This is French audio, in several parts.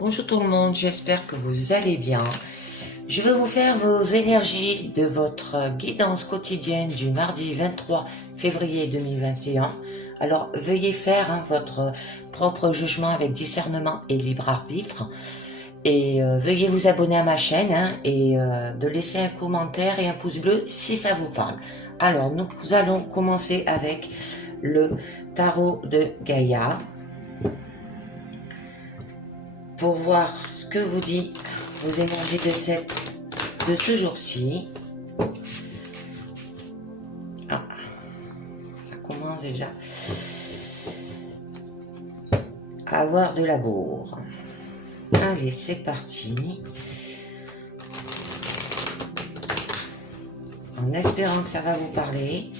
Bonjour tout le monde, j'espère que vous allez bien. Je vais vous faire vos énergies de votre guidance quotidienne du mardi 23 février 2021. Alors veuillez faire votre propre jugement avec discernement et libre arbitre. Et veuillez vous abonner à ma chaîne et de laisser un commentaire et un pouce bleu si ça vous parle. Alors nous allons commencer avec le tarot de Gaïa pour voir ce que vous dit vos énergies de ce jour-ci. Ah, ça commence déjà à avoir de la bourre. Allez, c'est parti. En espérant que ça va vous parler.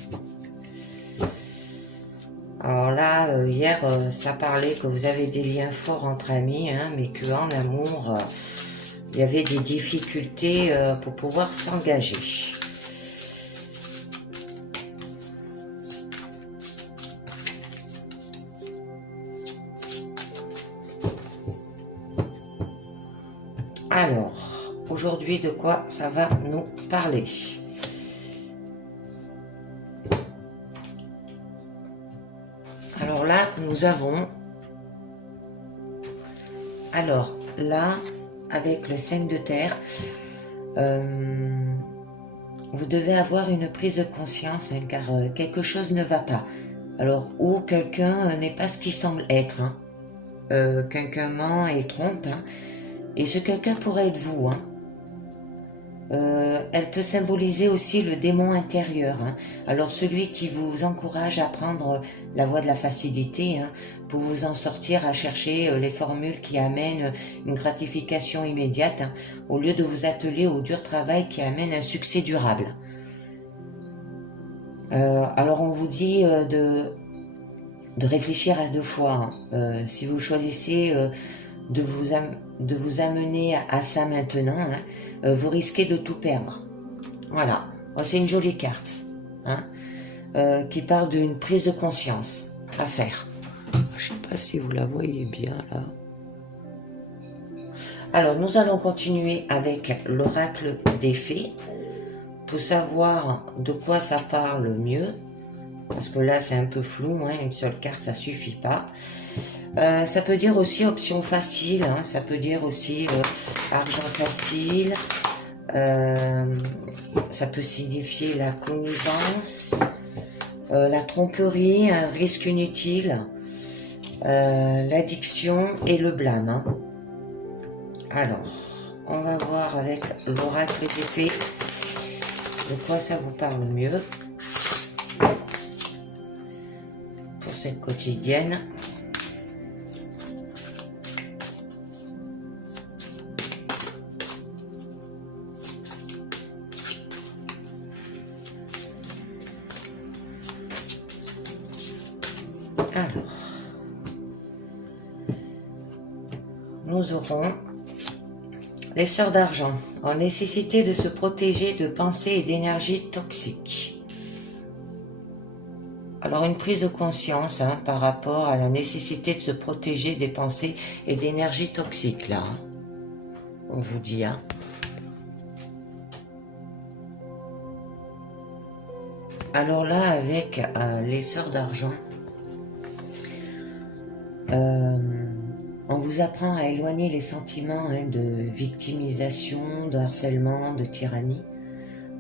Alors là, hier, ça parlait que vous avez des liens forts entre amis, mais qu'en amour, il y avait des difficultés pour pouvoir s'engager. Alors, aujourd'hui, de quoi ça va nous parler ? Alors là, nous avons... Alors là, avec le 5 de terre, vous devez avoir une prise de conscience, car quelque chose ne va pas. Alors, ou quelqu'un n'est pas ce qu'il semble être. Quelqu'un ment et trompe. Et ce quelqu'un pourrait être vous. Elle peut symboliser aussi le démon intérieur. Alors celui qui vous encourage à prendre la voie de la facilité pour vous en sortir, à chercher les formules qui amènent une gratification immédiate au lieu de vous atteler au dur travail qui amène un succès durable. Alors on vous dit de réfléchir à deux fois. Si vous choisissez de vous amener à ça maintenant, vous risquez de tout perdre. Voilà, c'est une jolie carte qui parle d'une prise de conscience à faire. Je sais pas si vous la voyez bien là. Alors nous allons continuer avec l'oracle des fées pour savoir de quoi ça parle mieux, parce que là c'est un peu flou, une seule carte ça suffit pas. Ça peut dire aussi option facile, ça peut dire aussi argent facile, ça peut signifier la connivence, la tromperie, un risque inutile, l'addiction et le blâme. Alors, on va voir avec l'oracle des fées de quoi ça vous parle mieux pour cette quotidienne. Alors, nous aurons les sœurs d'argent en nécessité de se protéger de pensées et d'énergie toxiques. Alors une prise de conscience par rapport à la nécessité de se protéger des pensées et d'énergie toxiques là. On vous dit Alors là avec les sœurs d'argent, on vous apprend à éloigner les sentiments de victimisation, de harcèlement, de tyrannie.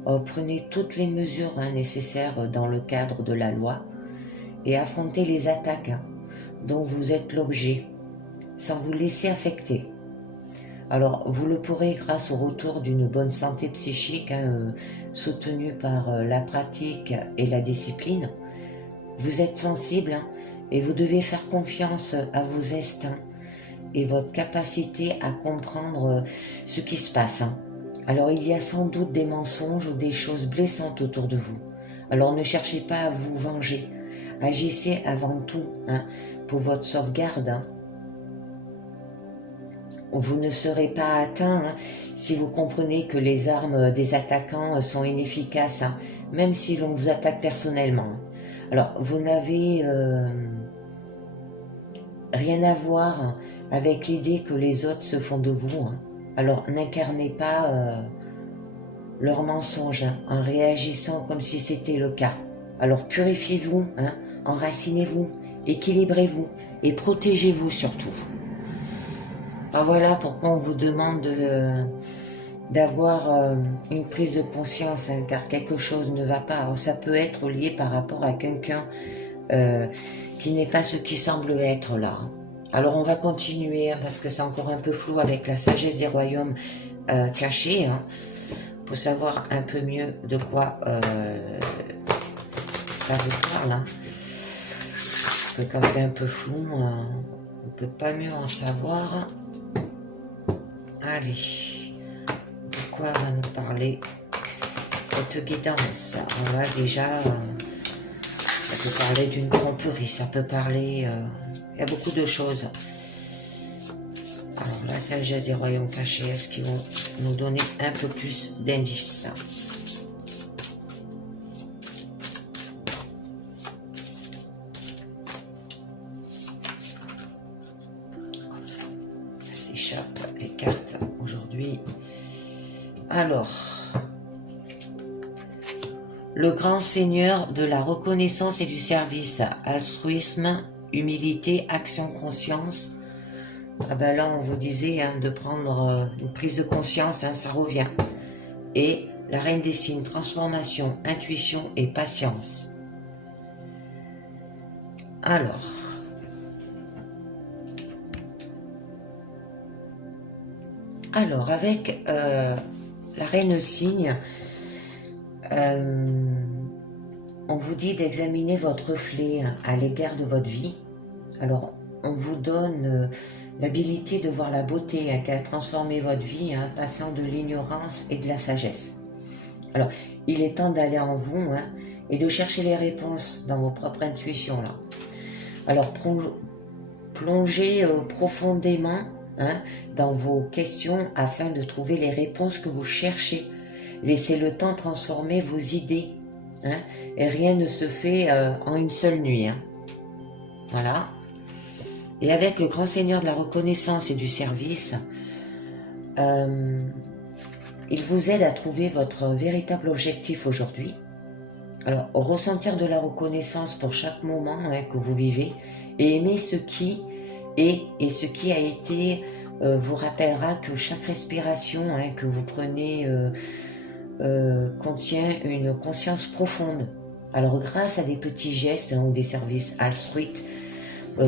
Prenez toutes les mesures nécessaires dans le cadre de la loi et affrontez les attaques dont vous êtes l'objet, sans vous laisser affecter. Alors, vous le pourrez grâce au retour d'une bonne santé psychique, soutenue par la pratique et la discipline. Vous êtes sensible et vous devez faire confiance à vos instincts et votre capacité à comprendre ce qui se passe. Alors il y a sans doute des mensonges ou des choses blessantes autour de vous. Alors ne cherchez pas à vous venger. Agissez avant tout pour votre sauvegarde. Vous ne serez pas atteint si vous comprenez que les armes des attaquants sont inefficaces, même si l'on vous attaque personnellement. Alors vous n'avez rien à voir avec l'idée que les autres se font de vous. Alors n'incarnez pas leurs mensonges en réagissant comme si c'était le cas. Alors purifiez-vous, enracinez-vous, équilibrez-vous et protégez-vous surtout. Alors voilà pourquoi on vous demande d'avoir une prise de conscience, car quelque chose ne va pas. Alors, ça peut être lié par rapport à quelqu'un qui n'est pas ce qui semble être là. Alors on va continuer, parce que c'est encore un peu flou avec la sagesse des royaumes cachés, pour savoir un peu mieux de quoi ça vous parle. Parce que quand c'est un peu flou, on ne peut pas mieux en savoir. Allez, de quoi va nous parler cette guidance? On va déjà, ça peut parler d'une tromperie, ça peut parler, il y a beaucoup de choses. Alors la sagesse des royaumes cachés, est-ce qu'ils vont nous donner un peu plus d'indices? Ça s'échappe les cartes aujourd'hui. Alors, le grand seigneur de la reconnaissance et du service, altruisme, humilité, action, conscience. Ah ben là, on vous disait de prendre une prise de conscience, ça revient. Et la reine des signes, transformation, intuition et patience. Alors avec la reine cygne, on vous dit d'examiner votre reflet à l'égard de votre vie. Alors, on vous donne l'habilité de voir la beauté qui a transformé votre vie, passant de l'ignorance et de la sagesse. Alors, il est temps d'aller en vous et de chercher les réponses dans vos propres intuitions. Là. Alors, plongez profondément dans vos questions afin de trouver les réponses que vous cherchez. Laissez le temps transformer vos idées. Et rien ne se fait en une seule nuit. Voilà. Et avec le grand seigneur de la reconnaissance et du service, il vous aide à trouver votre véritable objectif aujourd'hui. Alors, ressentir de la reconnaissance pour chaque moment que vous vivez et aimer ce qui est et ce qui a été vous rappellera que chaque respiration que vous prenez contient une conscience profonde. Alors, grâce à des petits gestes ou des services altruistes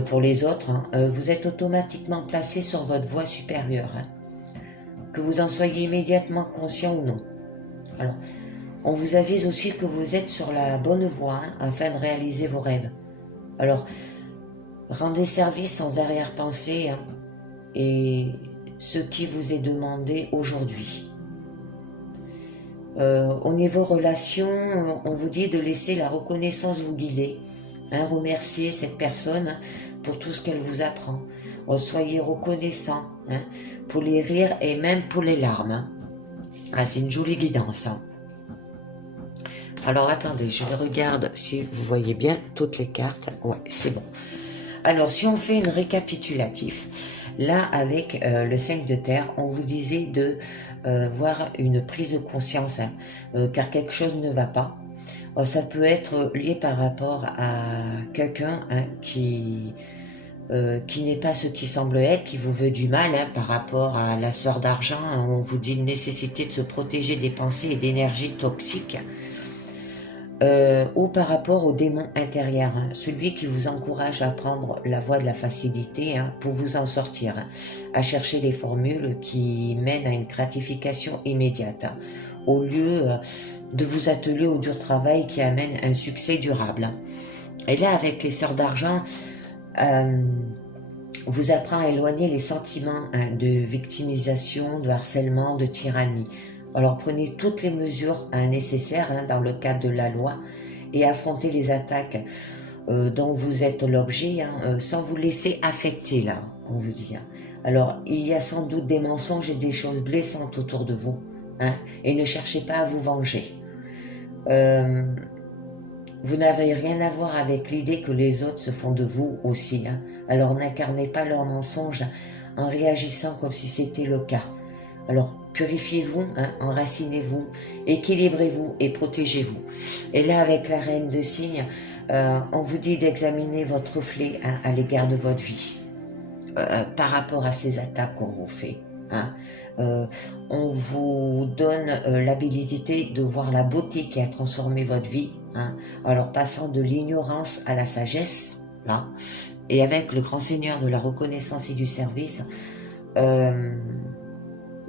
pour les autres, vous êtes automatiquement placé sur votre voie supérieure. Que vous en soyez immédiatement conscient ou non. Alors, on vous avise aussi que vous êtes sur la bonne voie afin de réaliser vos rêves. Alors, rendez service sans arrière-pensée et ce qui vous est demandé aujourd'hui. Au niveau relation, on vous dit de laisser la reconnaissance vous guider. Remercier cette personne pour tout ce qu'elle vous apprend. Soyez reconnaissant pour les rires et même pour les larmes. C'est une jolie guidance. Alors attendez, je regarde si vous voyez bien toutes les cartes. Ouais, c'est bon. Alors si on fait une récapitulatif, là avec le 5 de terre, on vous disait de voir une prise de conscience, car quelque chose ne va pas. Ça peut être lié par rapport à quelqu'un qui n'est pas ce qui semble être, qui vous veut du mal, par rapport à la sœur d'argent. On vous dit une nécessité de se protéger des pensées et d'énergie toxiques. Ou par rapport au démon intérieur, celui qui vous encourage à prendre la voie de la facilité pour vous en sortir, à chercher les formules qui mènent à une gratification immédiate, au lieu de vous atteler au dur travail qui amène un succès durable. Et là, avec les sœurs d'argent, vous apprend à éloigner les sentiments de victimisation, de harcèlement, de tyrannie. Alors prenez toutes les mesures nécessaires dans le cadre de la loi et affrontez les attaques dont vous êtes l'objet sans vous laisser affecter, là, on vous dit. Alors il y a sans doute des mensonges et des choses blessantes autour de vous et ne cherchez pas à vous venger. vous n'avez rien à voir avec l'idée que les autres se font de vous aussi. Hein. Alors n'incarnez pas leurs mensonges en réagissant comme si c'était le cas. Alors purifiez-vous, hein, enracinez-vous, équilibrez-vous et protégez-vous. Et là, avec la reine de cygne, on vous dit d'examiner votre reflet, hein, à l'égard de votre vie. Par rapport à ces attaques qu'on vous fait. Hein. On vous donne l'habilité de voir la beauté qui a transformé votre vie, hein, alors passant de l'ignorance à la sagesse, là, et avec le grand seigneur de la reconnaissance et du service, il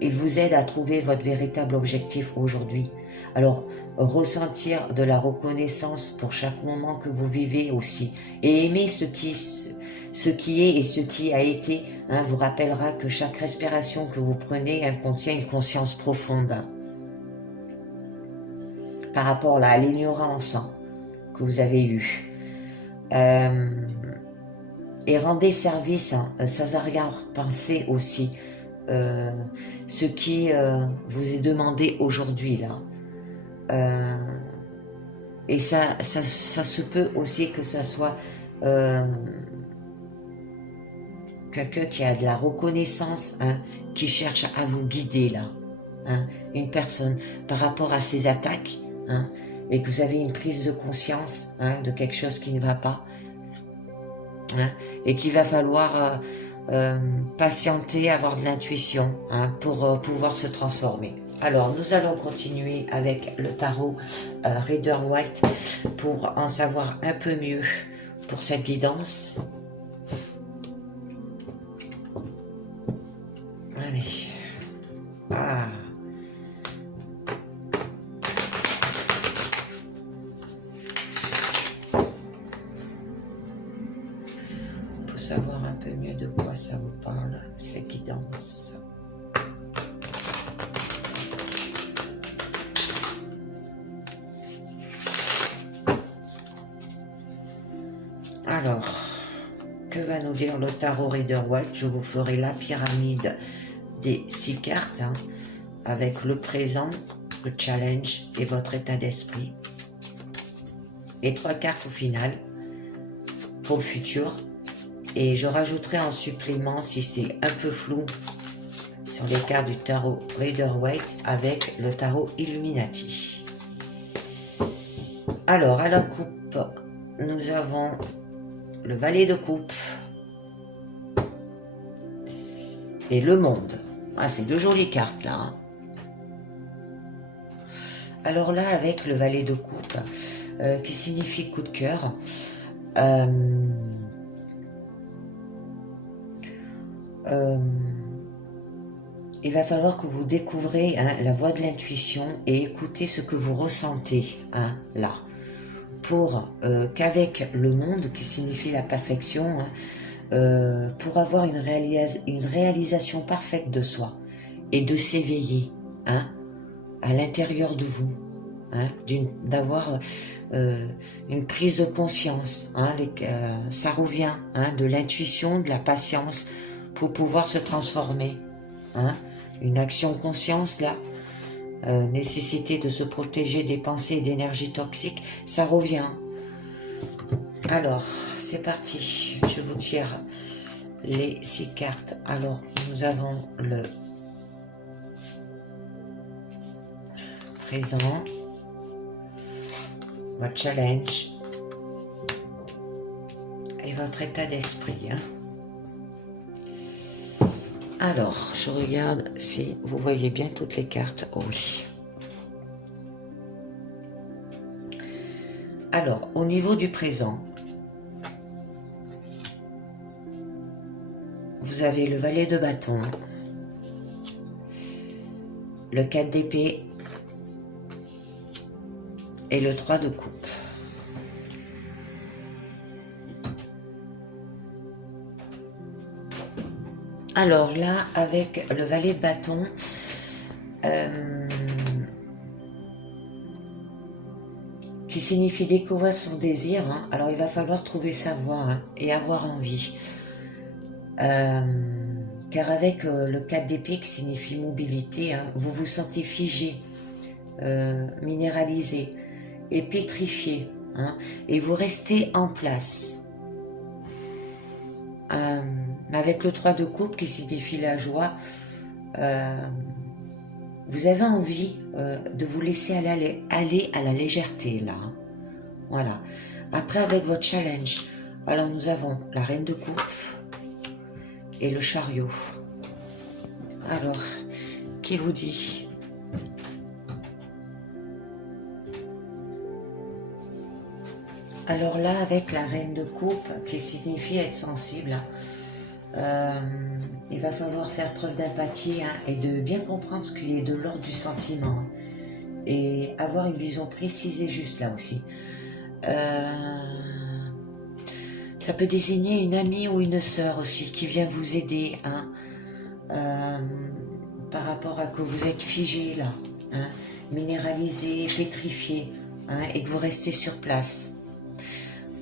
vous aide à trouver votre véritable objectif aujourd'hui. Alors, ressentir de la reconnaissance pour chaque moment que vous vivez aussi, et aimer ce qui est et ce qui a été, hein, vous rappellera que chaque respiration que vous prenez, elle contient une conscience profonde, hein, par rapport là, à l'ignorance, hein, que vous avez eue. Et rendez service, hein, sans arrière-pensée aussi, ce qui vous est demandé aujourd'hui là. Et ça se peut aussi que ça soit quelqu'un qui a de la reconnaissance, hein, qui cherche à vous guider là, hein, une personne par rapport à ces attaques, hein, et que vous avez une prise de conscience, hein, de quelque chose qui ne va pas, hein, et qu'il va falloir patienter, avoir de l'intuition, hein, pour pouvoir se transformer. Alors nous allons continuer avec le tarot Rider-Waite pour en savoir un peu mieux pour cette guidance. Allez. Ah. Pour savoir un peu mieux de quoi ça vous parle, cette guidance. Alors, que va nous dire le tarot Rider-Waite? Je vous ferai la pyramide des 6 cartes, hein, avec le présent, le challenge et votre état d'esprit. Et 3 cartes au final pour le futur. Et je rajouterai en supplément, si c'est un peu flou, sur les cartes du tarot Rider-Waite avec le tarot Illuminati. Alors, à la coupe, nous avons le valet de coupe et le monde. Ah, c'est 2 jolies cartes là. Hein. Alors là, avec le valet de coupe, qui signifie coup de cœur, il va falloir que vous découvrez, hein, la voie de l'intuition et écoutez ce que vous ressentez, hein, là. Pour qu'avec le monde, qui signifie la perfection, hein, pour avoir une réalisation parfaite de soi et de s'éveiller, hein, à l'intérieur de vous, hein, d'avoir une prise de conscience, hein, ça revient, hein, de l'intuition, de la patience pour pouvoir se transformer, hein, une action conscience là. Nécessité de se protéger des pensées et d'énergie toxique, ça revient. Alors, c'est parti. Je vous tire les 6 cartes. Alors, nous avons le présent, votre challenge et votre état d'esprit. Hein. Alors, je regarde si vous voyez bien toutes les cartes. Oh oui. Alors, au niveau du présent, vous avez le valet de bâton, le 4 d'épée et le 3 de coupe. Alors là, avec le valet de bâton, qui signifie découvrir son désir, hein, alors il va falloir trouver sa voie, hein, et avoir envie. Car avec le 4 d'épée qui signifie mobilité, hein, vous vous sentez figé, minéralisé et pétrifié, hein, et vous restez en place. Avec le 3 de coupe qui signifie la joie, vous avez envie de vous laisser aller à la légèreté là. Voilà. Après, avec votre challenge, alors nous avons la reine de coupe et le chariot. Alors, qui vous dit? Alors là, avec la reine de coupe, qui signifie être sensible, il va falloir faire preuve d'empathie, hein, et de bien comprendre ce qui est de l'ordre du sentiment, hein, et avoir une vision précise et juste là aussi. Ça peut désigner une amie ou une sœur aussi qui vient vous aider, hein, par rapport à que vous êtes figé là, hein, minéralisé, pétrifié, hein, et que vous restez sur place.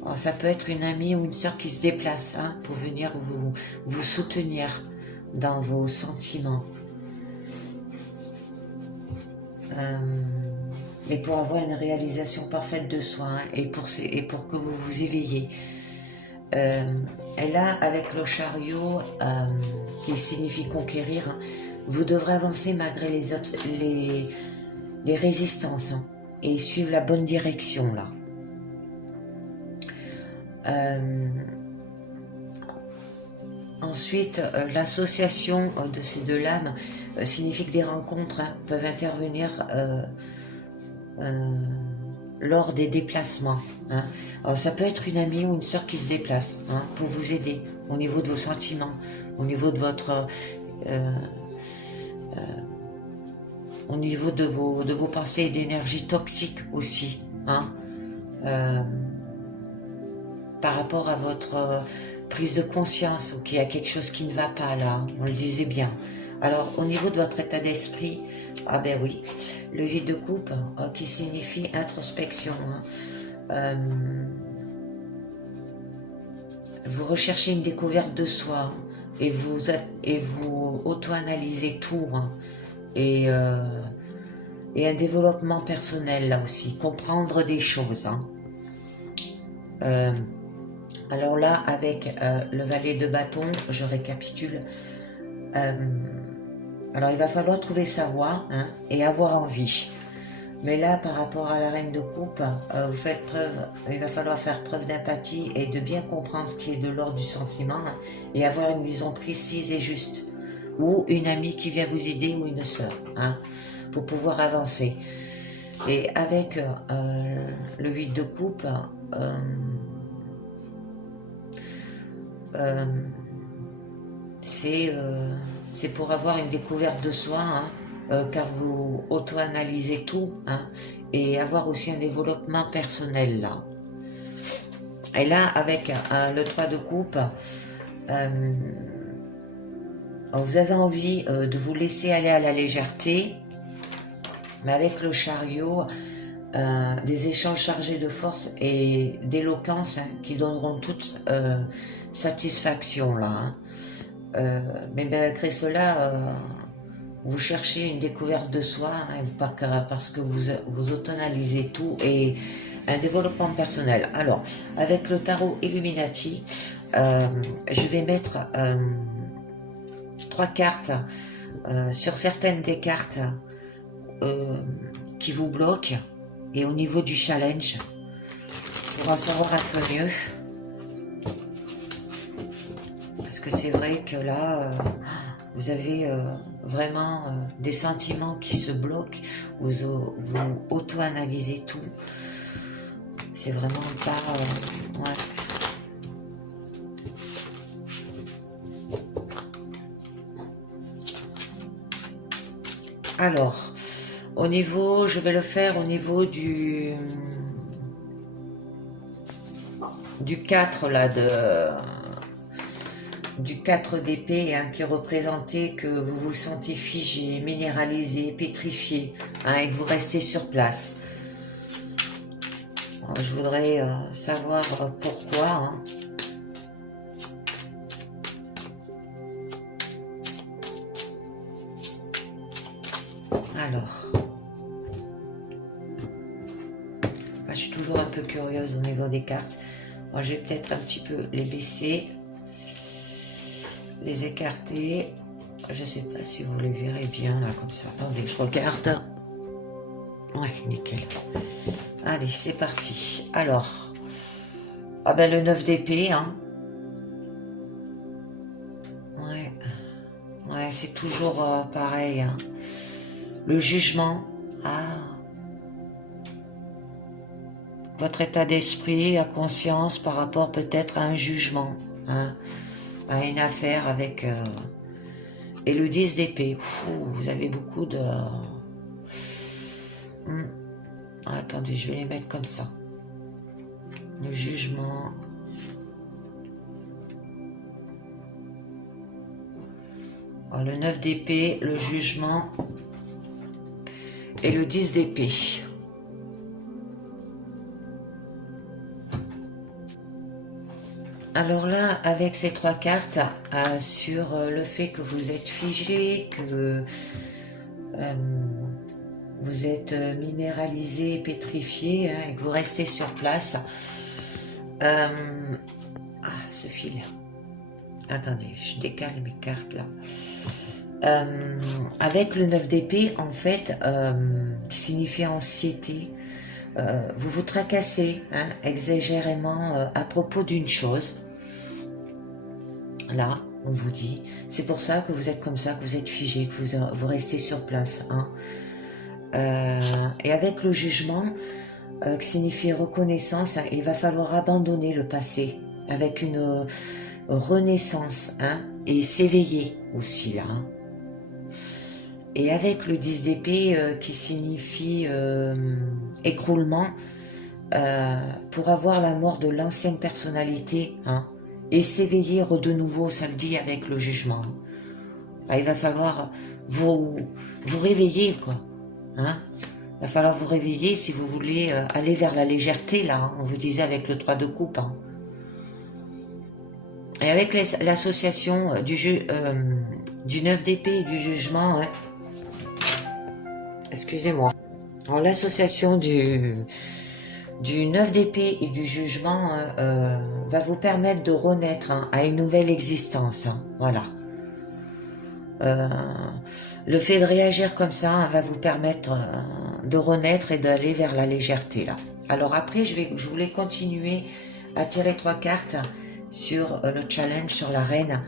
Alors, ça peut être une amie ou une sœur qui se déplace, hein, pour venir vous soutenir dans vos sentiments. Et pour avoir une réalisation parfaite de soi, hein, et pour que vous vous éveillez. Et là, avec le chariot, qui signifie conquérir, hein, vous devrez avancer malgré les résistances, hein, et suivre la bonne direction là. Ensuite, l'association de ces deux lames signifie que des rencontres, hein, peuvent intervenir lors des déplacements, hein. Alors, ça peut être une amie ou une sœur qui se déplace, hein, pour vous aider au niveau de vos sentiments, au niveau de votre au niveau de vos pensées et d'énergie toxique aussi, hein, par rapport à votre prise de conscience, ou qu'il y a quelque chose qui ne va pas là, on le disait bien. Alors au niveau de votre état d'esprit, ah ben oui, le vide de coupe, qui signifie introspection, hein. Vous recherchez une découverte de soi, et vous auto-analysez tout, hein, et un développement personnel là aussi, comprendre des choses, hein. Alors là, avec le valet de bâton, je récapitule. Alors il va falloir trouver sa voie, hein, et avoir envie. Mais là, par rapport à la reine de coupe, il va falloir faire preuve d'empathie et de bien comprendre ce qui est de l'ordre du sentiment, hein, et avoir une vision précise et juste. Ou une amie qui vient vous aider, ou une sœur, hein, pour pouvoir avancer. Et avec le 8 de coupe, c'est pour avoir une découverte de soi, hein, car vous auto-analysez tout, hein, et avoir aussi un développement personnel là. Et là, avec le 3 de coupe, vous avez envie de vous laisser aller à la légèreté, mais avec le chariot, des échanges chargés de force et d'éloquence, hein, qui donneront toute satisfaction là, hein. Mais malgré cela, vous cherchez une découverte de soi, hein, parce que vous auto-analysez tout, et un développement personnel. Alors, avec le tarot Illuminati, je vais mettre 3 cartes sur certaines des cartes qui vous bloquent, et au niveau du challenge, pour en savoir un peu mieux. Parce que c'est vrai que là, vous avez vraiment des sentiments qui se bloquent, vous auto-analysez tout. C'est vraiment pas... ouais. Alors, au niveau, je vais le faire au niveau du 4 là, du 4 d'épée, hein, qui représentait que vous vous sentez figé, minéralisé, pétrifié, hein, et que vous restez sur place. Alors, je voudrais savoir pourquoi, hein. Alors, je suis toujours un peu curieuse au niveau des cartes. Moi, je vais peut-être un petit peu les baisser, les écarter. Je ne sais pas si vous les verrez bien là, comme ça. Attendez, je regarde. Ouais, nickel. Allez, c'est parti. Alors, ah ben le 9 d'épée, hein. Ouais, ouais, c'est toujours pareil, hein. Le jugement, ah. Votre état d'esprit, la conscience par rapport peut-être à un jugement, hein, à une affaire avec... Et le 10 d'épée, vous avez beaucoup de... Attendez, je vais les mettre comme ça. Le jugement. Alors, le 9 d'épée, le jugement et le 10 d'épée. Alors là, avec ces trois cartes, sur le fait que vous êtes figé, que vous êtes minéralisé, pétrifié, hein, et que vous restez sur place. Ce fil. Attendez, je décale mes cartes là. Avec le 9 d'épée, en fait, qui signifie anxiété, vous vous tracassez, hein, exagérément à propos d'une chose. Là, on vous dit, c'est pour ça que vous êtes comme ça, que vous êtes figé, que vous restez sur place. Hein. Et avec le jugement, qui signifie reconnaissance, hein, il va falloir abandonner le passé avec une renaissance, hein, et s'éveiller aussi là. Hein. Et avec le 10 d'épée qui signifie écroulement, pour avoir la mort de l'ancienne personnalité, hein, et s'éveiller de nouveau, ça le dit avec le jugement. Ah, il va falloir vous réveiller, quoi. Hein. Il va falloir vous réveiller si vous voulez aller vers la légèreté, là. Hein, on vous disait avec le 3 de coupe. Hein. Et avec l'association du 9 d'épée et du jugement, hein, excusez-moi. Alors l'association du 9 d'épée et du jugement va vous permettre de renaître, hein, à une nouvelle existence. Hein, voilà. Le fait de réagir comme ça, hein, va vous permettre de renaître et d'aller vers la légèreté. Là. Alors après, je voulais continuer à tirer 3 cartes sur le challenge sur la reine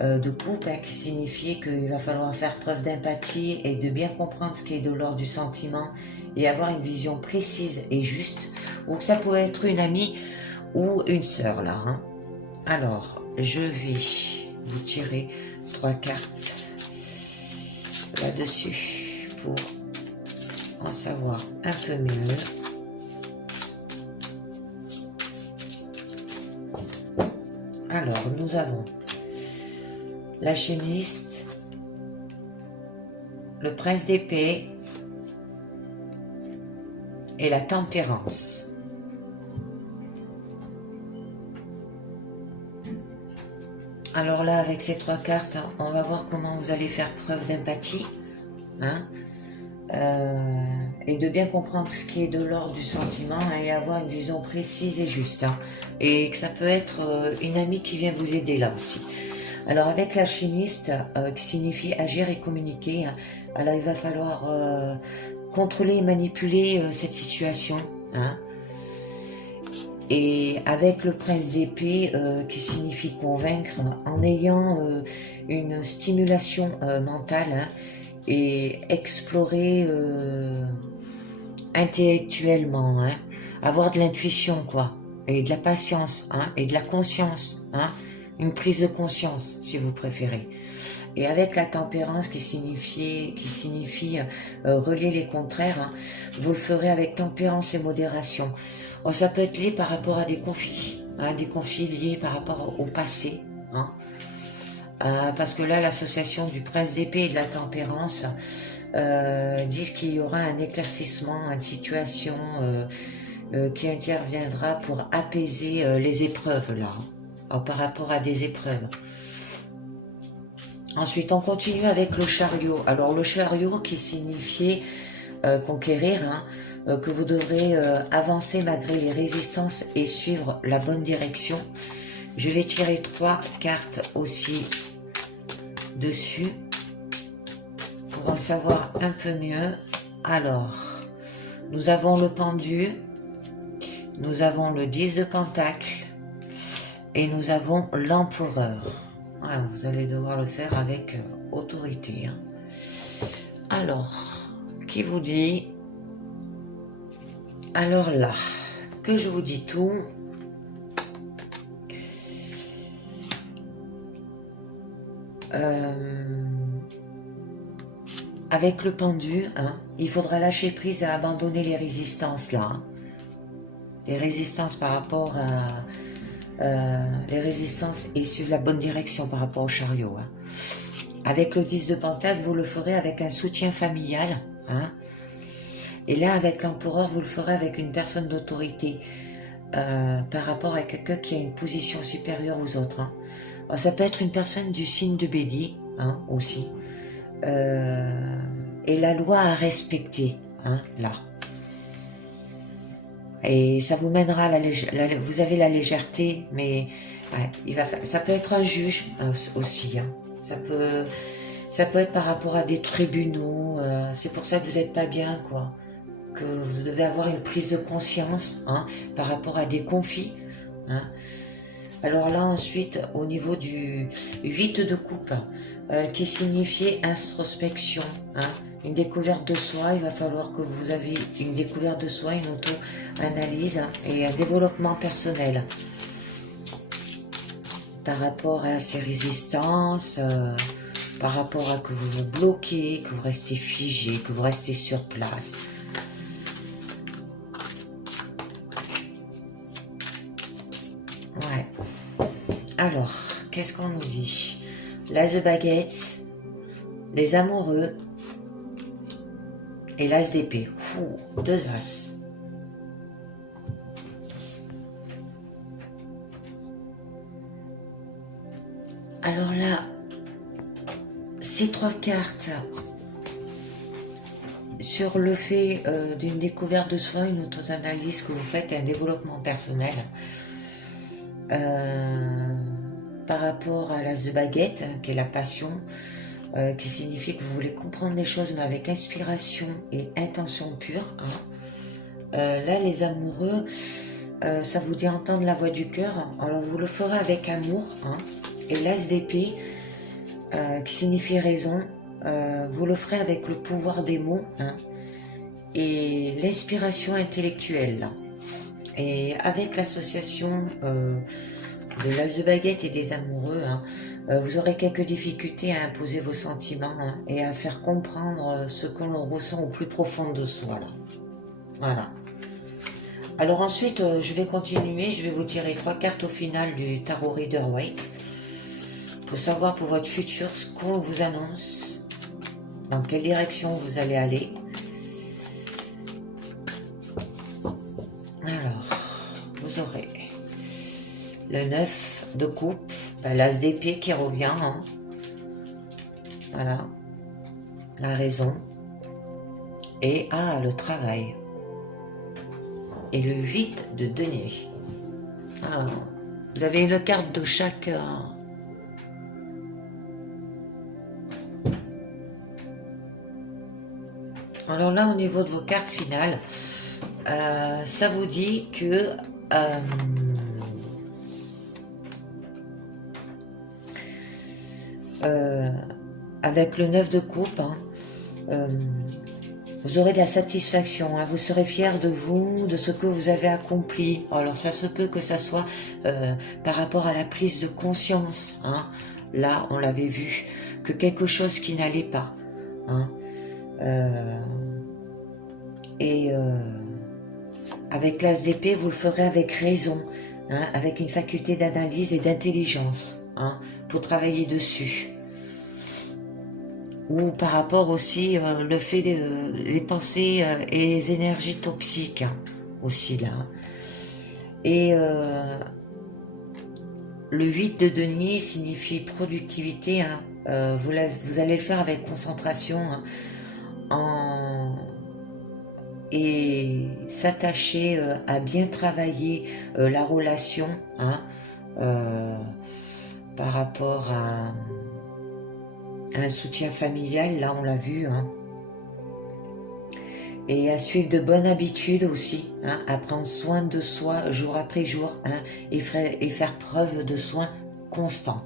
de coupe, hein, qui signifiait qu'il va falloir faire preuve d'empathie et de bien comprendre ce qui est de l'ordre du sentiment et avoir une vision précise et juste, ou que ça pouvait être une amie ou une sœur là. Hein. Alors, je vais vous tirer 3 cartes là-dessus pour en savoir un peu mieux. Alors, nous avons l'alchimiste, le prince d'épée et la tempérance. Alors là, avec ces 3 cartes, on va voir comment vous allez faire preuve d'empathie, hein, et de bien comprendre ce qui est de l'ordre du sentiment, hein, et avoir une vision précise et juste. Hein, et que ça peut être une amie qui vient vous aider là aussi. Alors avec l'alchimiste, qui signifie agir et communiquer, hein, alors il va falloir contrôler et manipuler cette situation. Hein, et avec le prince d'épée, qui signifie convaincre, en ayant une stimulation mentale, hein, et explorer intellectuellement, hein, avoir de l'intuition, quoi, et de la patience, hein, et de la conscience, hein, une prise de conscience, si vous préférez. Et avec la tempérance qui signifie relier les contraires, hein, vous le ferez avec tempérance et modération. Alors, ça peut être lié par rapport à des conflits, hein, des conflits liés par rapport au passé, hein, parce que là, l'association du prince d'épée et de la tempérance disent qu'il y aura un éclaircissement, une situation qui interviendra pour apaiser les épreuves là, hein, par rapport à des épreuves. Ensuite, on continue avec le chariot. Alors, le chariot qui signifiait conquérir, que vous devrez avancer malgré les résistances et suivre la bonne direction. Je vais tirer 3 cartes aussi dessus pour en savoir un peu mieux. Alors, nous avons le pendu, nous avons le 10 de pentacle et nous avons l'empereur. Voilà, vous allez devoir le faire avec autorité. Alors, qui vous dit? Alors là, que je vous dis tout. Avec le pendu, il faudra lâcher prise et abandonner les résistances là. Les résistances par rapport à... les résistances et suivre la bonne direction par rapport au chariot. Avec le 10 de pentacle, vous le ferez avec un soutien familial. Et là, avec l'empereur, vous le ferez avec une personne d'autorité par rapport à quelqu'un qui a une position supérieure aux autres. Alors, ça peut être une personne du signe de Bélier aussi. Et la loi à respecter, là. Et ça vous mènera à vous avez la légèreté, mais ouais, ça peut être un juge aussi. Ça peut être par rapport à des tribunaux. C'est pour ça que vous n'êtes pas bien, quoi. Que vous devez avoir une prise de conscience par rapport à des conflits. Alors là, ensuite, au niveau du 8 de coupe, qui signifiait introspection, une découverte de soi, il va falloir que vous ayez une découverte de soi, une auto-analyse et un développement personnel. Par rapport à ces résistances, par rapport à que vous vous bloquez, que vous restez figé, que vous restez sur place. Ouais. Alors, qu'est-ce qu'on nous dit? L'as de baguette, les amoureux et l'as d'épée. 2 as. Alors là, ces 3 cartes sur le fait d'une découverte de soi, une auto-analyse que vous faites, un développement personnel. Par rapport à l'as de baguette, qui est la passion, qui signifie que vous voulez comprendre les choses, mais avec inspiration et intention pure. Là, les amoureux, ça vous dit entendre la voix du cœur. Alors, vous le ferez avec amour. Et l'as d'épée, qui signifie raison, vous le ferez avec le pouvoir des mots et l'inspiration intellectuelle. Là. Et avec l'association de l'as de baguette et des amoureux, vous aurez quelques difficultés à imposer vos sentiments et à faire comprendre ce que l'on ressent au plus profond de soi. Là. Voilà. Alors ensuite, je vais continuer. Je vais vous tirer 3 cartes au final du Tarot Rider-Waite pour savoir pour votre futur ce qu'on vous annonce, dans quelle direction vous allez aller. Alors, vous aurez le 9 de coupe, l'as d'épée qui revient. Voilà, la raison. Et le travail. Et le 8 de denier. Vous avez une carte de chaque... Alors là, au niveau de vos cartes finales, ça vous dit que avec le 9 de coupe, vous aurez de la satisfaction, vous serez fier de vous, de ce que vous avez accompli. Alors ça se peut que ça soit par rapport à la prise de conscience. Là, on l'avait vu, que quelque chose qui n'allait pas. Avec l'as d'épée, vous le ferez avec raison, avec une faculté d'analyse et d'intelligence, pour travailler dessus. Ou par rapport aussi le fait les pensées et les énergies toxiques aussi là. Et le 8 de denier signifie productivité. Vous allez le faire avec concentration et s'attacher à bien travailler la relation, hein, par rapport à un soutien familial, là on l'a vu, hein, et à suivre de bonnes habitudes aussi, hein, à prendre soin de soi jour après jour, hein, et faire preuve de soins constants.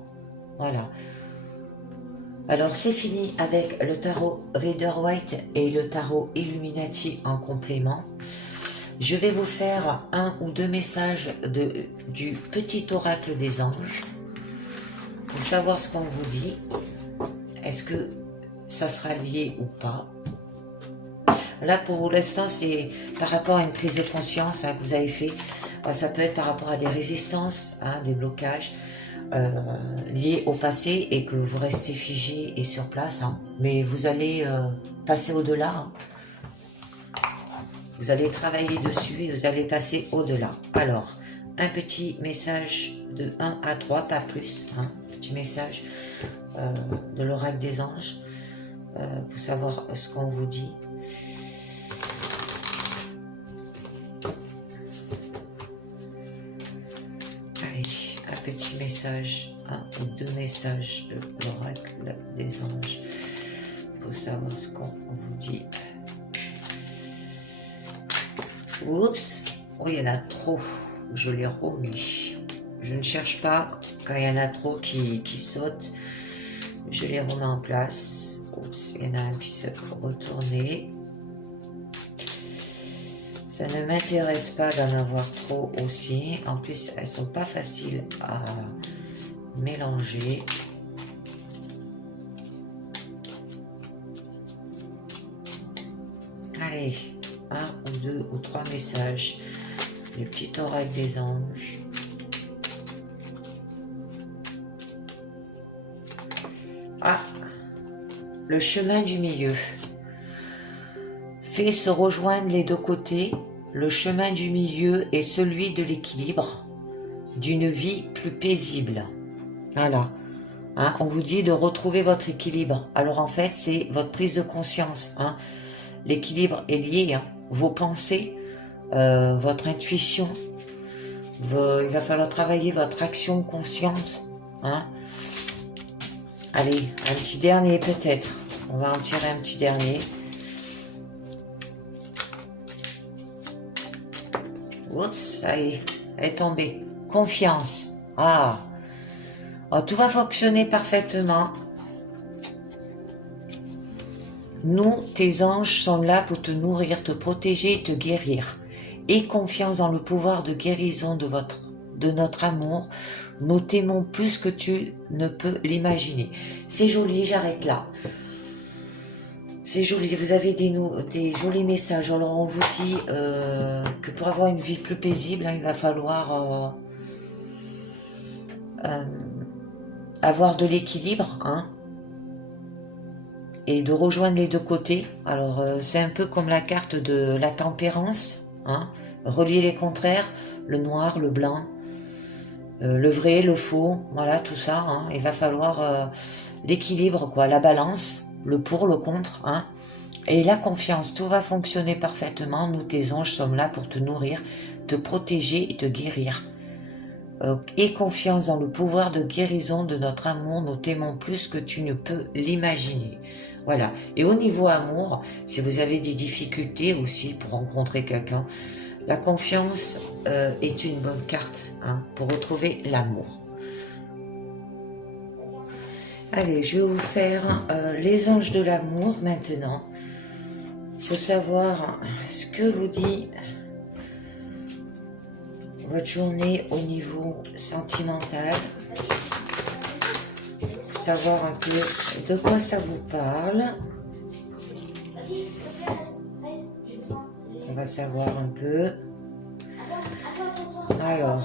Voilà. Alors c'est fini avec le tarot Rider-Waite et le tarot Illuminati en complément. Je vais vous faire un ou deux messages du petit oracle des anges pour savoir ce qu'on vous dit. Est-ce que ça sera lié ou pas? Là, pour l'instant, c'est par rapport à une prise de conscience, hein, que vous avez fait. Ça peut être par rapport à des résistances, hein, des blocages liés au passé et que vous restez figé et sur place. Hein. Mais vous allez passer au-delà. Hein. Vous allez travailler dessus et vous allez passer au-delà. Alors, un petit message de 1 à 3, pas plus. Hein, petit message de l'oracle des anges pour savoir ce qu'on vous dit. Allez, un petit message, un ou deux messages de l'oracle des anges pour savoir ce qu'on vous dit. Oups, oh, il y en a trop, je l'ai remis. Je ne cherche pas quand il y en a trop qui sautent. Je les remets en place. Oups, il y en a un qui s'est retourné. Ça ne m'intéresse pas d'en avoir trop aussi. En plus, elles sont pas faciles à mélanger. Allez, un ou deux ou trois messages. Le petit oracle des anges. Ah, le chemin du milieu. Fait se rejoindre les deux côtés. Le chemin du milieu est celui de l'équilibre, d'une vie plus paisible. Voilà. Hein, on vous dit de retrouver votre équilibre. Alors en fait, c'est votre prise de conscience. Hein. L'équilibre est lié. Hein. Vos pensées, votre intuition. Il va falloir travailler votre action consciente. Hein. Allez, un petit dernier peut-être. On va en tirer un petit dernier. Oups, ça y est, elle est tombée. Confiance. Ah. Oh, tout va fonctionner parfaitement. Nous, tes anges, sont là pour te nourrir, te protéger et te guérir. Aie confiance dans le pouvoir de guérison de notre amour. Nous t'aimons plus que tu ne peux l'imaginer. C'est joli, j'arrête là. C'est joli, vous avez des jolis messages. Alors on vous dit que pour avoir une vie plus paisible, hein, il va falloir avoir de l'équilibre, hein, et de rejoindre les deux côtés. Alors c'est un peu comme la carte de la tempérance, hein, relier les contraires, le noir, le blanc, le vrai, le faux, voilà tout ça. Hein, il va falloir l'équilibre, quoi, la balance. Le pour, le contre, hein, et la confiance, tout va fonctionner parfaitement. Nous, tes anges, sommes là pour te nourrir, te protéger et te guérir. Aie confiance dans le pouvoir de guérison de notre amour, nous t'aimons plus que tu ne peux l'imaginer. Voilà. Et au niveau amour, si vous avez des difficultés aussi pour rencontrer quelqu'un, la confiance est une bonne carte, hein, pour retrouver l'amour. Allez, je vais vous faire les anges de l'amour maintenant. Il faut savoir ce que vous dit votre journée au niveau sentimental. Il faut savoir un peu de quoi ça vous parle. On va savoir un peu. Alors.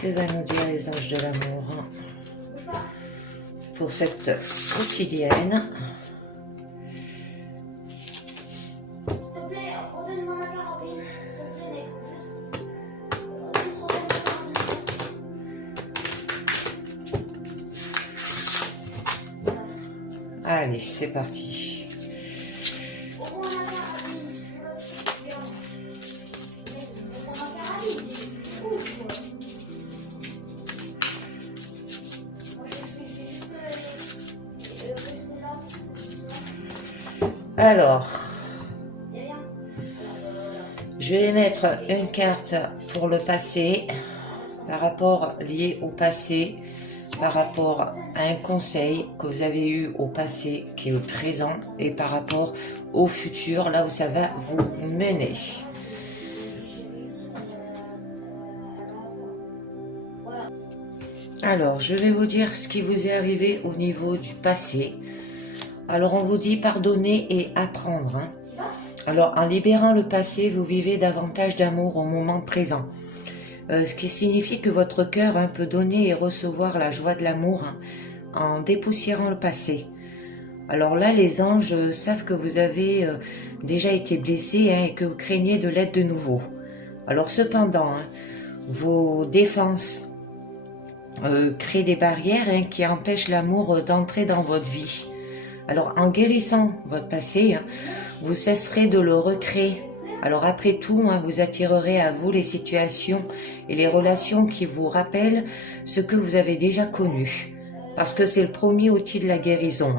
Que va nous dire les anges de l'amour pour cette quotidienne? S'il te plaît, redonne-moi ma carabine. S'il te plaît, mec. Juste redonne-moi ma carabine. Allez, c'est parti. Ouvre la carabine, si tu veux. Bien. Ouvre la carabine. Ouvre. Moi, je fais juste rester là. Alors, Et rien. je vais mettre une carte pour le passé, par rapport lié au passé, par rapport à un conseil que vous avez eu au passé qui est présent et par rapport au futur, là où ça va vous mener. Alors, je vais vous dire ce qui vous est arrivé au niveau du passé. Alors, on vous dit pardonner et apprendre. Hein. Alors, en libérant le passé, vous vivez davantage d'amour au moment présent. Ce qui signifie que votre cœur peut donner et recevoir la joie de l'amour en dépoussiérant le passé. Alors là, les anges savent que vous avez déjà été blessé et que vous craignez de l'être de nouveau. Alors cependant, vos défenses créent des barrières qui empêchent l'amour d'entrer dans votre vie. Alors en guérissant votre passé, vous cesserez de le recréer. Alors après tout, vous attirerez à vous les situations et les relations qui vous rappellent ce que vous avez déjà connu. Parce que c'est le premier outil de la guérison.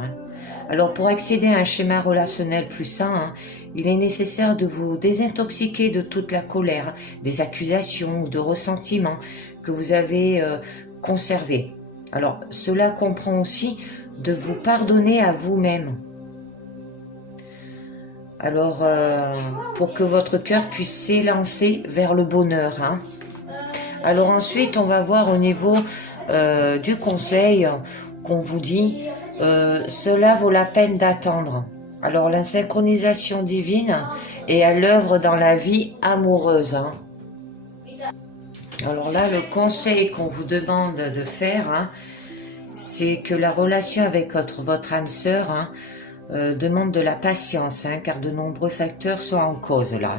Alors pour accéder à un schéma relationnel plus sain, il est nécessaire de vous désintoxiquer de toute la colère, des accusations ou de ressentiments que vous avez conservés. Alors cela comprend aussi de vous pardonner à vous-même. Alors, pour que votre cœur puisse s'élancer vers le bonheur. Hein. Alors ensuite, on va voir au niveau du conseil qu'on vous dit, cela vaut la peine d'attendre. Alors la synchronisation divine est à l'œuvre dans la vie amoureuse. Hein. Alors là, le conseil qu'on vous demande de faire, c'est que la relation avec votre âme sœur demande de la patience, car de nombreux facteurs sont en cause là.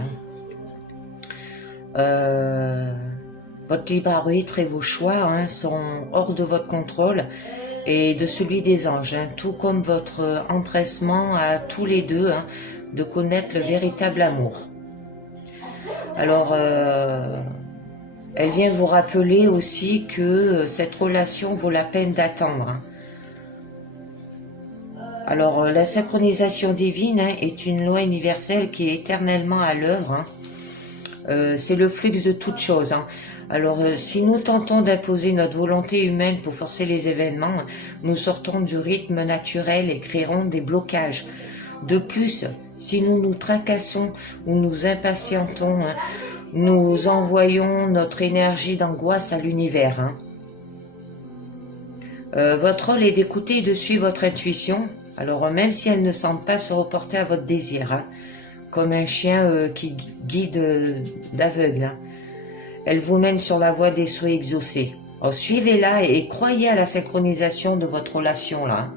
Votre libre arbitre et vos choix sont hors de votre contrôle et de celui des anges, tout comme votre empressement à tous les deux de connaître le véritable amour. Alors, elle vient vous rappeler aussi que cette relation vaut la peine d'attendre. Alors, la synchronisation divine est une loi universelle qui est éternellement à l'œuvre. C'est le flux de toutes choses. Alors, si nous tentons d'imposer notre volonté humaine pour forcer les événements, nous sortons du rythme naturel et créerons des blocages. De plus, si nous nous tracassons ou nous impatientons, nous envoyons notre énergie d'angoisse à l'univers. Votre rôle est d'écouter et de suivre votre intuition. Alors, même si elle ne semble pas se reporter à votre désir, comme un chien qui guide d'aveugle. Elle vous mène sur la voie des souhaits exaucés. Alors, suivez-la et croyez à la synchronisation de votre relation là.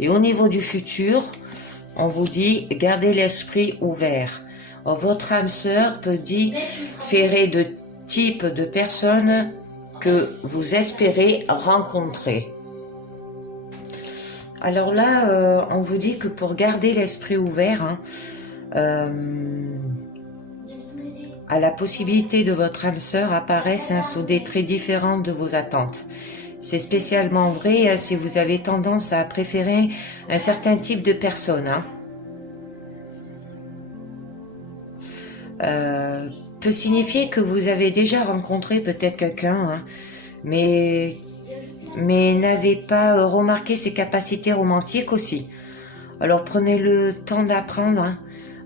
Et au niveau du futur, on vous dit, gardez l'esprit ouvert. Alors, votre âme sœur peut différer de type de personnes que vous espérez rencontrer. Alors là, on vous dit que pour garder l'esprit ouvert, à la possibilité de votre âme sœur apparaissent sous des traits différents de vos attentes. C'est spécialement vrai si vous avez tendance à préférer un certain type de personne. Peut signifier que vous avez déjà rencontré peut-être quelqu'un, mais n'avez pas remarqué ses capacités romantiques aussi. Alors prenez le temps d'apprendre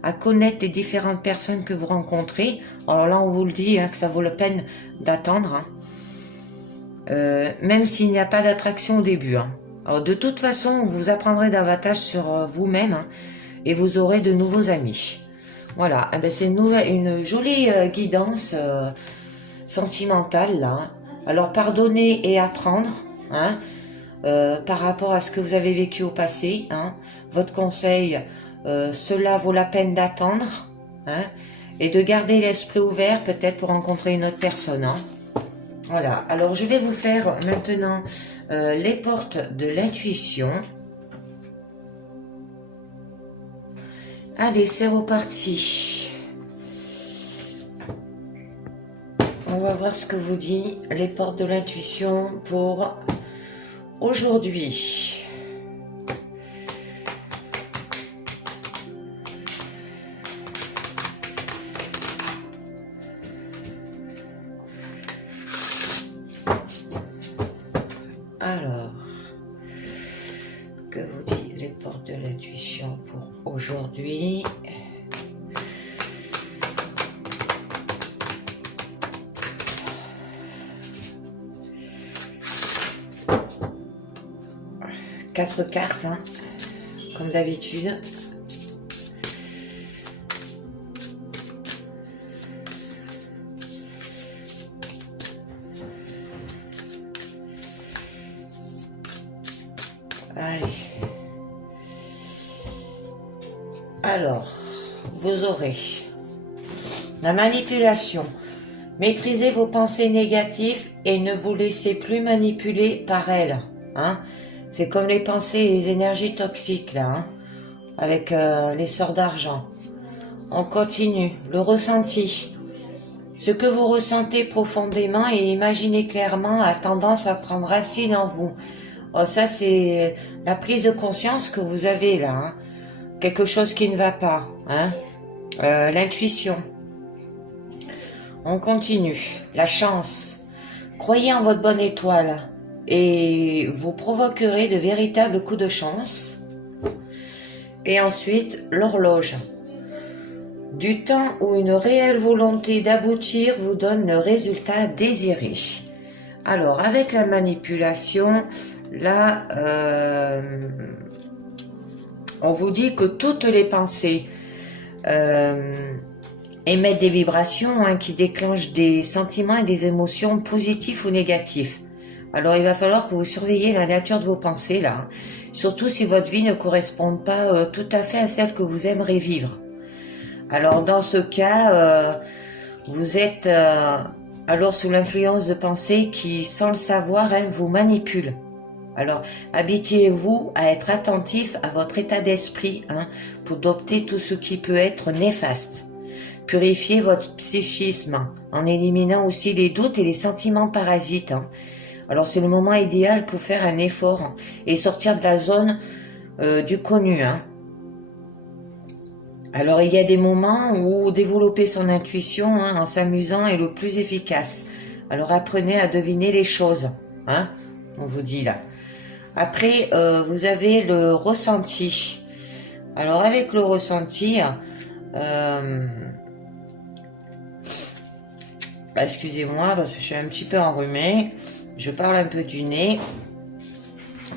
à connaître les différentes personnes que vous rencontrez. Alors là, on vous le dit que ça vaut la peine d'attendre, même s'il n'y a pas d'attraction au début. Alors de toute façon, vous apprendrez davantage sur vous-même et vous aurez de nouveaux amis. Voilà, c'est une jolie guidance sentimentale là. Alors pardonner et apprendre par rapport à ce que vous avez vécu au passé. Votre conseil, cela vaut la peine d'attendre et de garder l'esprit ouvert peut-être pour rencontrer une autre personne. Voilà, alors je vais vous faire maintenant les portes de l'intuition. Allez, c'est reparti. On va voir ce que vous dit les portes de l'intuition pour aujourd'hui. Alors, que vous dit les portes de l'intuition pour aujourd'hui? Quatre cartes, hein, comme d'habitude. Allez. Alors, vous aurez la manipulation. Maîtrisez vos pensées négatives et ne vous laissez plus manipuler par elles. Hein. C'est comme les pensées et les énergies toxiques, là, hein, avec les sorts d'argent. On continue. Le ressenti. Ce que vous ressentez profondément et imaginez clairement a tendance à prendre racine en vous. Oh, ça, c'est la prise de conscience que vous avez là. Hein. Quelque chose qui ne va pas. Hein. L'intuition. On continue. La chance. Croyez en votre bonne étoile et vous provoquerez de véritables coups de chance. Et ensuite, l'horloge. Du temps où une réelle volonté d'aboutir vous donne le résultat désiré. Alors, avec la manipulation, là, on vous dit que toutes les pensées émettent des vibrations, hein, qui déclenchent des sentiments et des émotions positifs ou négatifs. Alors, il va falloir que vous surveillez la nature de vos pensées, là. Hein. Surtout si votre vie ne correspond pas tout à fait à celle que vous aimeriez vivre. Alors, dans ce cas, vous êtes alors sous l'influence de pensées qui, sans le savoir, hein, vous manipulent. Alors, habituez-vous à être attentif à votre état d'esprit, hein, pour adopter tout ce qui peut être néfaste. Purifiez votre psychisme en éliminant aussi les doutes et les sentiments parasites. Hein. Alors, c'est le moment idéal pour faire un effort et sortir de la zone du connu. Hein. Alors, il y a des moments où développer son intuition, hein, en s'amusant est le plus efficace. Alors, apprenez à deviner les choses. Hein, on vous dit là. Après, vous avez le ressenti. Alors, avec le ressenti, excusez-moi parce que je suis un petit peu enrhumée. Je parle un peu du nez.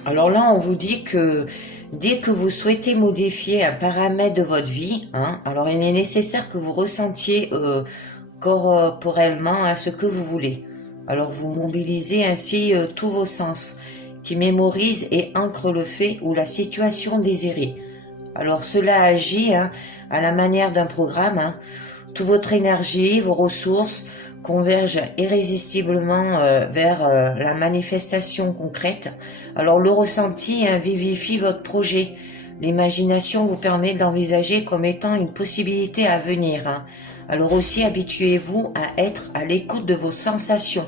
Alors là, on vous dit que dès que vous souhaitez modifier un paramètre de votre vie, hein, alors il est nécessaire que vous ressentiez corporellement, hein, ce que vous voulez. Alors vous mobilisez ainsi tous vos sens qui mémorisent et ancrent le fait ou la situation désirée. Alors cela agit, hein, à la manière d'un programme. Hein. Toute votre énergie, vos ressources convergent irrésistiblement vers la manifestation concrète. Alors le ressenti, hein, vivifie votre projet. L'imagination vous permet de l'envisager comme étant une possibilité à venir. Hein. Alors aussi, habituez-vous à être à l'écoute de vos sensations.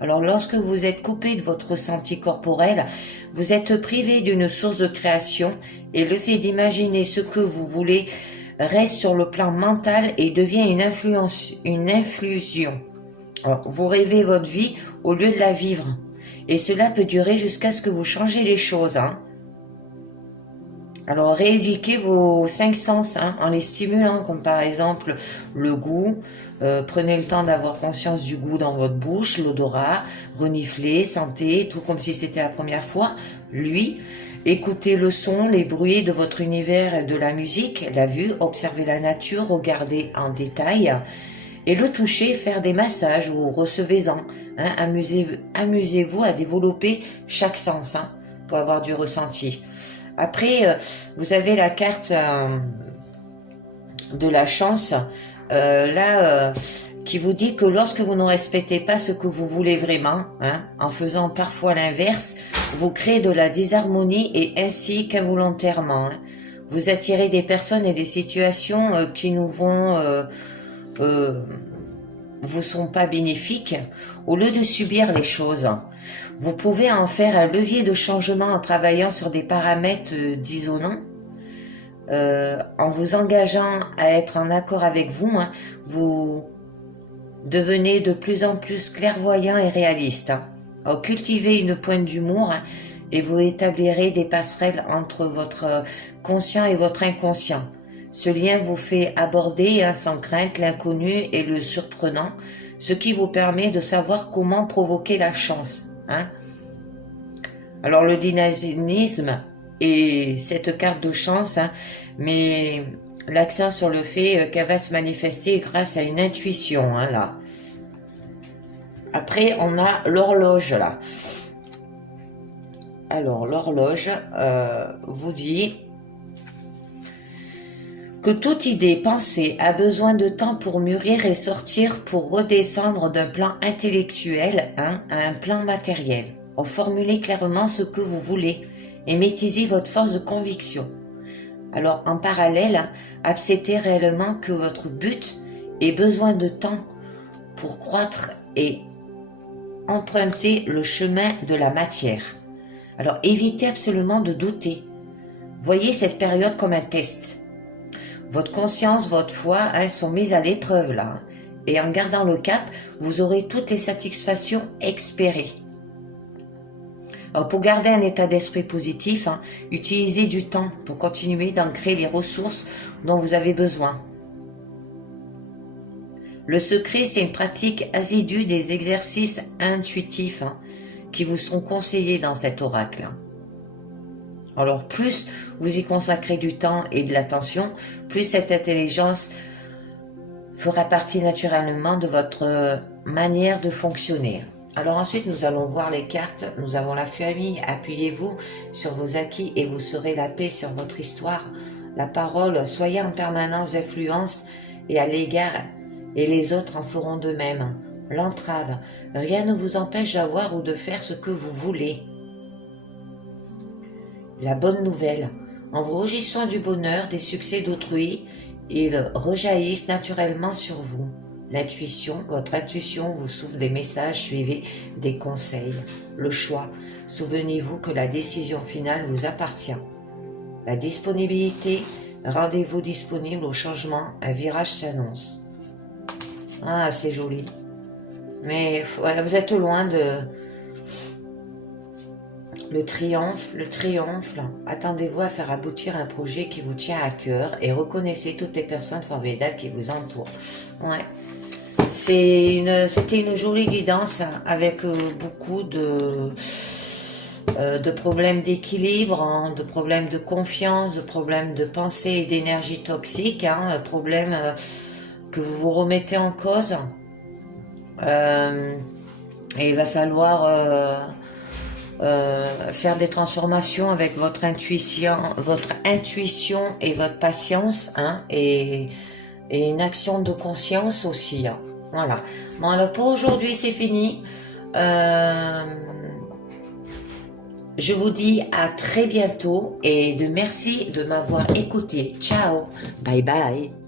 Alors lorsque vous êtes coupé de votre ressenti corporel, vous êtes privé d'une source de création et le fait d'imaginer ce que vous voulez reste sur le plan mental et devient une infusion. Alors, vous rêvez votre vie au lieu de la vivre. Et cela peut durer jusqu'à ce que vous changez les choses. Hein. Alors, rééduquez vos 5 sens, hein, en les stimulant, comme par exemple le goût. Prenez le temps d'avoir conscience du goût dans votre bouche, l'odorat, reniflez, sentez, tout comme si c'était la première fois. Lui, écoutez le son, les bruits de votre univers et de la musique, la vue, observez la nature, regardez en détail. Et le toucher, faire des massages ou recevez-en. Hein, amusez-vous à développer chaque sens, hein, pour avoir du ressenti. Après, vous avez la carte de la chance, qui vous dit que lorsque vous ne respectez pas ce que vous voulez vraiment, hein, en faisant parfois l'inverse, vous créez de la désharmonie et ainsi qu'involontairement, hein, Vous attirez des personnes et des situations qui nous vont... vous sont pas bénéfiques. Au lieu de subir les choses, vous pouvez en faire un levier de changement en travaillant sur des paramètres dissonants. En vous engageant à être en accord avec vous, hein, vous devenez de plus en plus clairvoyant et réaliste. Hein. Alors, cultivez une pointe d'humour hein, et vous établirez des passerelles entre votre conscient et votre inconscient. Ce lien vous fait aborder hein, sans crainte l'inconnu et le surprenant, ce qui vous permet de savoir comment provoquer la chance. Hein. Alors le dynamisme et cette carte de chance, hein, mais l'accent sur le fait qu'elle va se manifester grâce à une intuition, hein, là. Après, on a l'horloge, là. Alors, l'horloge vous dit que toute idée, pensée a besoin de temps pour mûrir et sortir pour redescendre d'un plan intellectuel hein, à un plan matériel. Formulez clairement ce que vous voulez et maîtrisez votre force de conviction. Alors, en parallèle, hein, acceptez réellement que votre but ait besoin de temps pour croître et emprunter le chemin de la matière. Alors, évitez absolument de douter. Voyez cette période comme un test. Votre conscience, votre foi hein, sont mises à l'épreuve là. Hein, et en gardant le cap, vous aurez toutes les satisfactions espérées. Alors pour garder un état d'esprit positif, hein, utilisez du temps pour continuer d'ancrer les ressources dont vous avez besoin. Le secret, c'est une pratique assidue des exercices intuitifs hein, qui vous sont conseillés dans cet oracle. Alors plus vous y consacrez du temps et de l'attention, plus cette intelligence fera partie naturellement de votre manière de fonctionner. Alors ensuite, nous allons voir les cartes. Nous avons la famille. Appuyez-vous sur vos acquis et vous serez la paix sur votre histoire. La parole, soyez en permanence d'influence et à l'égard et les autres en feront de même. L'entrave, rien ne vous empêche d'avoir ou de faire ce que vous voulez. La bonne nouvelle, en vous réjouissant du bonheur, des succès d'autrui, ils rejaillissent naturellement sur vous. L'intuition, votre intuition vous souffle des messages, suivez des conseils. Le choix, souvenez-vous que la décision finale vous appartient. La disponibilité, rendez-vous disponible au changement, un virage s'annonce. Ah, c'est joli. Mais voilà, vous êtes loin de... Le triomphe, là. Attendez-vous à faire aboutir un projet qui vous tient à cœur et reconnaissez toutes les personnes formidables qui vous entourent. Ouais. C'était une jolie guidance hein, avec beaucoup de problèmes d'équilibre, hein, de problèmes de confiance, de problèmes de pensée et d'énergie toxique, hein, problèmes que vous vous remettez en cause. Et il va falloir faire des transformations avec votre intuition et votre patience, hein, et une action de conscience aussi. Hein. Voilà. Bon, alors pour aujourd'hui, c'est fini. Je vous dis à très bientôt et merci de m'avoir écouté. Ciao, bye bye.